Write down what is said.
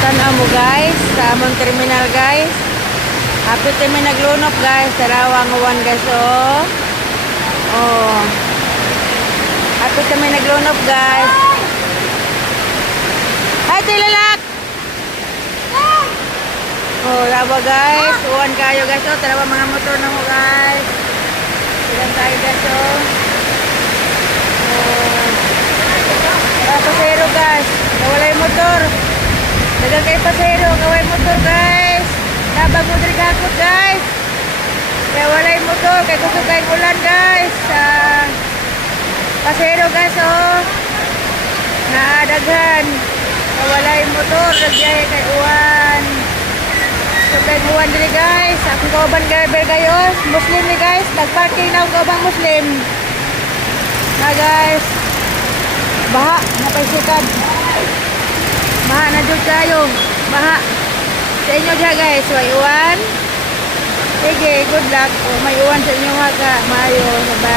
Tanaw mo guys, sa among terminal guys. Hapit kami naglunok guys, Sarawang uwan guys oh. Oh. Hapit kami naglunok guys. Hi tilalak. Oh, lawa guys, uwan kayo guys oh, tarawa mga motor na mo guys. Ilan tayo guys oh. Oh. Pasero guys, nawala yung motor. Dagang kay pasero, kaway motor guys. Tabang mo diri kakot guys. Kaya walay motor, kay kusog kay ulan guys. Pasero guys oh. Naadaghan. Kaya walay motor, nagyay kay uwan. So kay uwan diri guys. Akong kauban driver kayo. Muslim ni guys. Nagparking na akong kaubang Muslim. Na guys. Baha, napaisikab. Baha na dyan kayo. Baha. Sa inyo dyan guys. May uwan. Sige, good luck. O, may uwan sa inyo mga ka. Mayo. Bye.